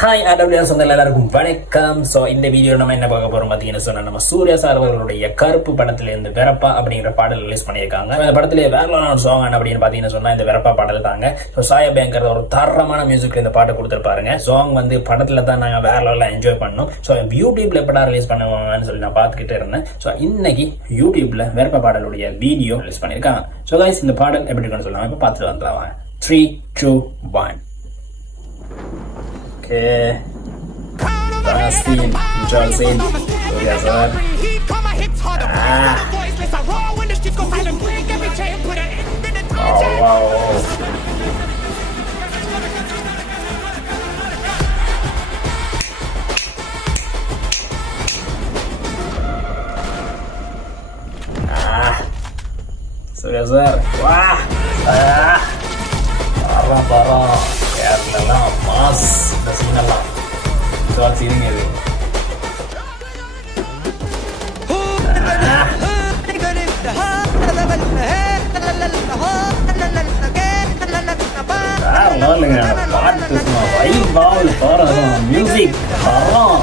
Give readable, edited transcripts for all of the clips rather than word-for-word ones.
Hi AWR சொந்தங்கள் எல்லாருக்கும் வணக்கம். ஸோ இந்த வீடியோ நம்ம என்ன பார்க்க போறோம் பார்த்தீங்கன்னு சொன்னா, நம்ம சூர்யா சார் அவர்களுடைய கருப்பு படத்துல இருந்து வெறப்பா அப்படிங்கிற பாடல் ரிலீஸ் பண்ணியிருக்காங்க. இந்த படத்துல வேற ஒரு சாங் அப்படின்னு பார்த்தீங்கன்னு சொன்னா இந்த வெறப்பா பாடல் தாங்க. ஸோ சாய் அபியங்கர் ஒரு தரமான மியூசிக் இந்த பாட்டை கொடுத்துருப்பாருங்க. சாங் வந்து படத்துல தான் நாங்கள் வேற லெவலில் என்ஜாய் பண்ணோம். ஸோ யூடியூப்ல எப்படா ரிலீஸ் பண்ணுவாங்கன்னு சொல்லி நான் பார்த்துக்கிட்டே இருந்தேன். ஸோ இன்னைக்கு யூடியூப்ல வெறப்பா பாடலுடைய வீடியோ ரிலீஸ் பண்ணியிருக்காங்க. ஸோ கைஸ் இந்த பாடல் எப்படி இருக்குன்னு சொல்லலாம், இப்போ பார்த்துட்டு வந்துடலாம். 3, 2, 1. Okay. Last scene, John scene. Surya sir. Oh wow. Surya sir. Wah. Parah. Kerana mas. Sinala, soal sini ni. Lalu ni, part tu semua, vibe ball, parah, music, parah.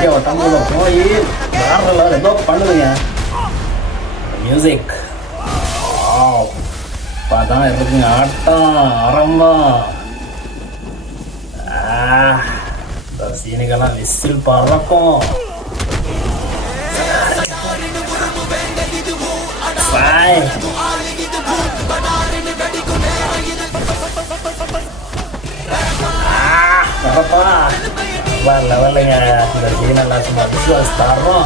Dia orang mula, oh ye, parah lah, dok pandu ni. Music, wow, padang itu ni arta, arama. Sini kalau whistle parakom. Sai. Apa? Levelnya dari sini lah semua visual taruh.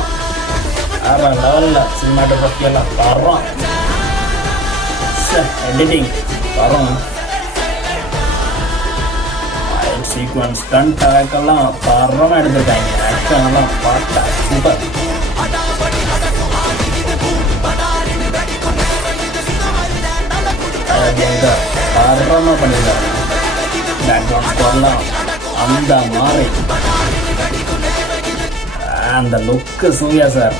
Level lah cinematography lah taruh. Editing taruh. Sequence stunt agaklah parah எடுத்துட்டாங்க. action எல்லாம் பார்த்தா super. அவங்க parah பண்ணிருக்காங்க. Background ஸ்கோர்லாம் அந்த மாதிரி அந்த look Surya sir.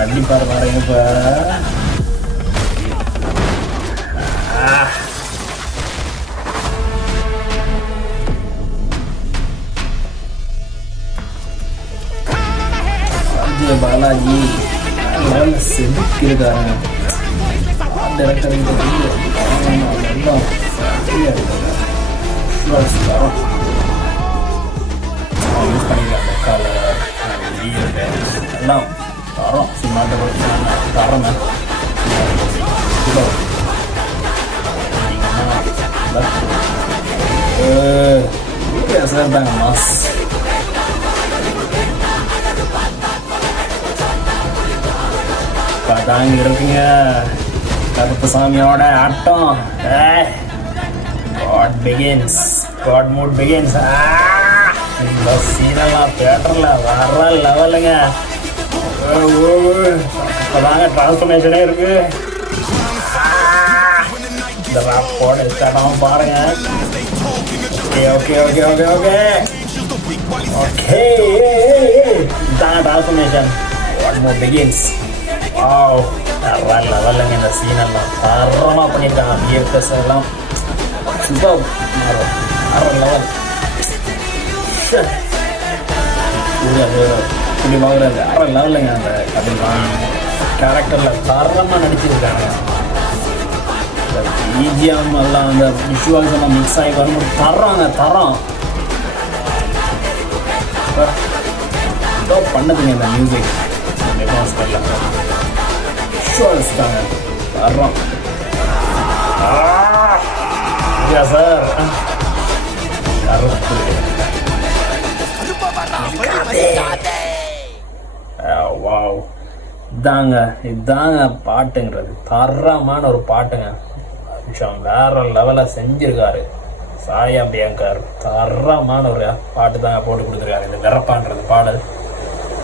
அடிப்பார் பாருங்க இப்ப. பாலாஜி செதுக்கிருக்காங்க. டைரக்டர் எல்லாம் தரோம். தரம் தாங்க மாஸ். தாங்க இருக்குங்க கருப்பு சாமியோட ஆட்டம். God mood begins. இந்த சீனெல்லாம் தியேட்டர்ல வர லெவலுங்க. இப்பதாங்க டிரான்ஸ்ஃபர்மேஷனே இருக்கு. இந்த ராப்போட ஸ்டார்ட் பாருங்க. ஓகே இதாங்க transformation. What more begins. Wow வேற லெவலுங்க. இந்த சீனெல்லாம் தரமா பண்ணியிருக்காங்க. பிஎஃப்எஸ் எல்லாம் சூப்பர். வேற லெவல். இப்படி பார்க்குறது வேற லெவலுங்க. அந்த கதைலாம் கேரக்டரில் தரமாக நடிச்சிருக்காங்க. இந்த பிஜிஎம் எல்லாம் அந்த விஷுவல்ஸ் எல்லாம் மிக்ஸ் ஆகி வரும்போது தரம் பண்ணதுங்க. இந்த மியூசிக் விஷுவல்ஸ் தாங்க தரம். சார் கருப்பு வாவ். இதாங்க பாட்டுங்கிறது. தரமான ஒரு பாட்டுங்க. வேற லெவல செஞ்சிருக்காரு சாய் அபியங்கர். தரமான ஒரு பாட்டு தாங்க போட்டு கொடுத்துருக்காரு. இந்த வெறப்பான்றது பாடல்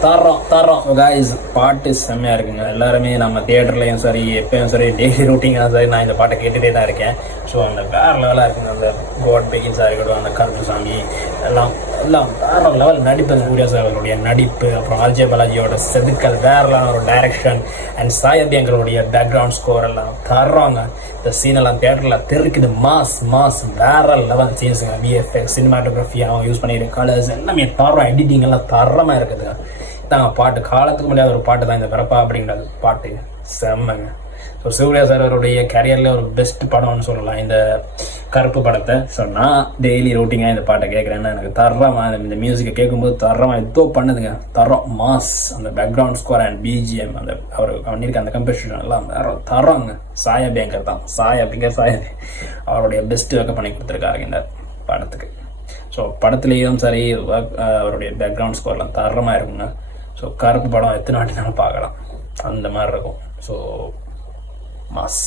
தரோம் guys, பாட்டு செம்மையா இருக்குங்க. எல்லாருமே நம்ம தியேட்டர்லயும் சரி எப்பயும் சரி டெய்லி ரூட்டிங்காக சரி நான் இந்த பாட்டை கேட்டுகிட்டே தான் இருக்கேன். ஸோ அந்த வேற லெவலாக இருக்குங்க. அந்த காட் பெகின்ஸாக இருக்கட்டும், அந்த கருப்பு சாமி எல்லாம் வேற லெவல் நடிப்பு. சூர்யா சார் அவர்களுடைய நடிப்பு, அப்புறம் ஆர்ஜே பாலாஜியோட செதுக்கல், வேற ஒரு டைரக்ஷன் அண்ட் சாய் அபியங்கருடைய பேக்ரவுண்ட் ஸ்கோர் எல்லாம் தர்றாங்க. இந்த சீன் எல்லாம் தியேட்டரில் தெருக்குது. மாஸ் வேற லெவல் சீன்ஸுங்க. விஎஃப்எக்ஸ், சினிமாட்டோகிராஃபி, அவங்க யூஸ் பண்ணியிருக்க கலர்ஸ் எல்லாமே தரம், எடிட்டிங் எல்லாம் தரமாக இருக்குதுங்க. தாங்க பாட்டு காலத்துக்கு முடியாத ஒரு பாட்டு தான் இந்த வெறப்பா அப்படின்றது பாட்டு. செம்மங்க. ஸோ சூர்யா சார் அவருடைய கேரியரில் ஒரு பெஸ்ட் படம்னு சொல்லலாம் இந்த கருப்பு படத்தை. ஸோ நான் டெய்லி ரூட்டிங்காக இந்த பாட்டை கேட்குறேன்னா எனக்கு தரமாக இந்த மியூசிக்கை கேட்கும்போது தரமாக ஏதோ பண்ணுதுங்க. தரம் மாஸ், அந்த பேக்ரவுண்ட் ஸ்கோர் அண்ட் பிஜிஎம், அந்த அவர் பண்ணியிருக்க அந்த கம்போசிஷன் எல்லாம் தரங்க. சாய் அபியங்கர் தான், சாய் அவருடைய பெஸ்ட் ஒர்க்கை பண்ணி கொடுத்துருக்காரு இந்த படத்துக்கு. ஸோ படத்துலேயும் சரி அவருடைய பேக்ரவுண்ட் ஸ்கோர்லாம் தரமாக இருக்குங்க. ஸோ கருப்பு படம் எத்தனை வாட்டினாலும் பார்க்கலாம், அந்த மாதிரி இருக்கும். So mass.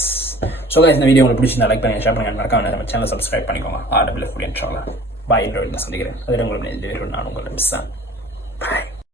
ஸோ இந்த வீடியோ உங்களுக்கு பிடிச்சிருந்தா லைக் பண்ணுங்க, ஷேர் பண்ணுங்க, மறக்காம நம்ம சேனல் சப்ஸ்கிரைப் பண்ணிக்கோங்க. RWF இன்ஷால்லா பாய். சந்திக்கிறேன். அதில் உங்களுக்கு நான் உங்களை மிஸ்